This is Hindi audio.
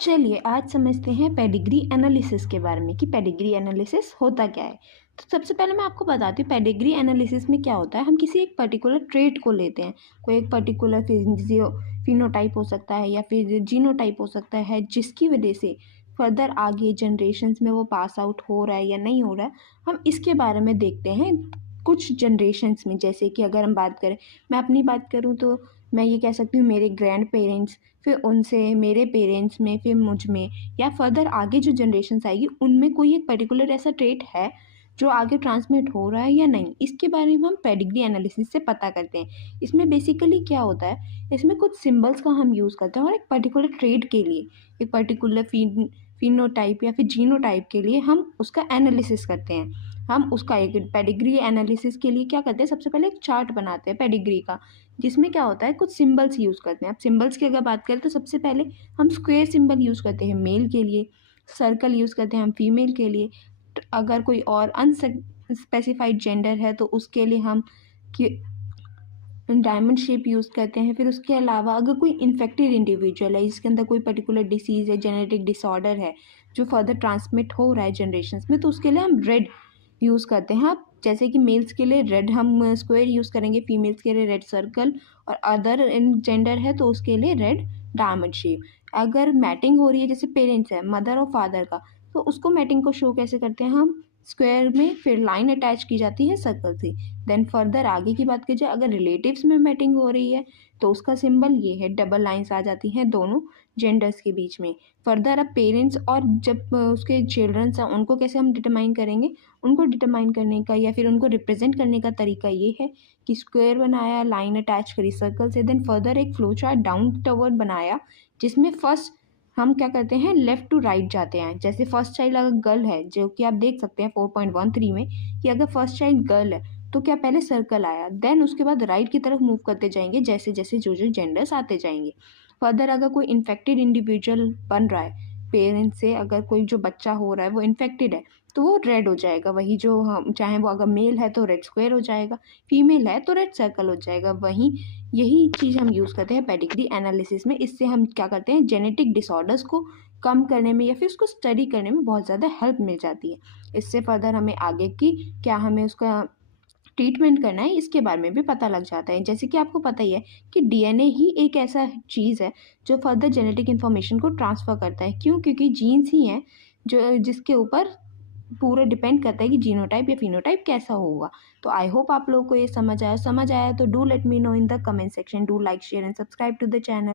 चलिए आज समझते हैं पेडिग्री एनालिसिस के बारे में कि पेडिग्री एनालिसिस होता क्या है। तो सबसे पहले मैं आपको बताती हूँ पेडिग्री एनालिसिस में क्या होता है। हम किसी एक पर्टिकुलर ट्रेट को लेते हैं, कोई एक पर्टिकुलर फिनोटाइप हो सकता है या फिर जीनोटाइप हो सकता है, जिसकी वजह से फर्दर आगे जनरेशन्स में वो पास आउट हो रहा है या नहीं हो रहा है, हम इसके बारे में देखते हैं कुछ जनरेशन्स में। जैसे कि अगर हम बात करें, मैं अपनी बात करूँ तो मैं ये कह सकती हूँ मेरे ग्रैंड पेरेंट्स, फिर उनसे मेरे पेरेंट्स में, फिर मुझ में, या फर्दर आगे जो जनरेशन्स आएगी उनमें कोई एक पर्टिकुलर ऐसा ट्रेट है जो आगे ट्रांसमिट हो रहा है या नहीं, इसके बारे में हम पेडिग्री एनालिसिस से पता करते हैं। इसमें बेसिकली क्या होता है, इसमें कुछ सिंबल्स का हम यूज़ करते हैं और एक पर्टिकुलर ट्रेट के लिए, एक पर्टिकुलर फिनोटाइप या फिर जीनोटाइप के लिए हम उसका एनालिसिस करते हैं। हम उसका एक पेडिग्री एनालिसिस के लिए क्या करते हैं, सबसे पहले एक चार्ट बनाते हैं पेडिग्री का, जिसमें क्या होता है कुछ सिंबल्स यूज़ करते हैं। अब सिंबल्स की अगर बात करें तो सबसे पहले हम स्क्वायर सिंबल यूज़ करते हैं मेल के लिए, सर्कल यूज़ करते हैं हम फीमेल के लिए। तो अगर कोई और अनस्पेसिफाइड जेंडर है तो उसके लिए हम डायमंड शेप यूज़ करते हैं। फिर उसके अलावा अगर कोई इन्फेक्टेड इंडिविजुअल है जिसके अंदर कोई पर्टिकुलर डिसीज़ है, जेनेटिक डिसऑर्डर है जो फर्दर ट्रांसमिट हो रहा है जनरेशन्स में, तो उसके लिए हम रेड यूज़ करते हैं। आप जैसे कि मेल्स के लिए रेड हम स्क्वायर यूज़ करेंगे, फीमेल्स के लिए रेड सर्कल, और अदर जेंडर है तो उसके लिए रेड डायमंड शेप। अगर मैटिंग हो रही है जैसे पेरेंट्स है, मदर और फादर का, तो उसको मैटिंग को शो कैसे करते हैं हम स्क्वायर में, फिर लाइन अटैच की जाती है सर्कल से। देन फर्दर आगे की बात की जाए, अगर रिलेटिव्स में मैटिंग हो रही है तो उसका सिंबल ये है, डबल लाइंस आ जाती हैं दोनों जेंडर्स के बीच में। फर्दर अब पेरेंट्स और जब उसके चिल्ड्रंस हैं उनको कैसे हम डिटरमाइन करेंगे, उनको डिटरमाइन करने का या फिर उनको रिप्रेजेंट करने का तरीका ये है कि स्क्वायर बनाया, लाइन अटैच करी सर्कल से, देन फर्दर एक फ्लो चार्ट डाउन टवर्ड बनाया, जिसमें फर्स्ट हम क्या करते हैं लेफ़्ट टू राइट जाते हैं। जैसे फर्स्ट चाइल्ड अगर गर्ल है, जो कि आप देख सकते हैं 4.13 में, कि अगर फर्स्ट चाइल्ड गर्ल है तो क्या पहले सर्कल आया, देन उसके बाद राइट की तरफ मूव करते जाएंगे जैसे जैसे जो जो जेंडर्स आते जाएंगे। फर्दर अगर कोई इन्फेक्टेड इंडिविजुअल बन रहा है पेरेंट्स से, अगर कोई जो बच्चा हो रहा है वो इन्फेक्टेड है तो वो रेड हो जाएगा, वही जो हम चाहे वो अगर मेल है तो रेड स्क्वायर हो जाएगा, फीमेल है तो रेड सर्कल हो जाएगा। वहीं यही चीज़ हम यूज़ करते हैं पेडिग्री एनालिसिस में। इससे हम क्या करते हैं, जेनेटिक डिसऑर्डर्स को कम करने में या फिर उसको स्टडी करने में बहुत ज़्यादा हेल्प मिल जाती है। इससे फर्दर हमें आगे की क्या हमें उसका ट्रीटमेंट करना है इसके बारे में भी पता लग जाता है। जैसे कि आपको पता ही है कि डीएनए ही एक ऐसा चीज़ है जो फर्दर जेनेटिक इन्फॉर्मेशन को ट्रांसफ़र करता है। क्यों? क्योंकि जीन्स ही हैं जो जिसके ऊपर पूरा डिपेंड करता है कि जीनोटाइप या फिनोटाइप कैसा होगा। तो आई होप आप लोगों को ये समझ आया तो do let me know in the comment section, do like share and subscribe to the channel.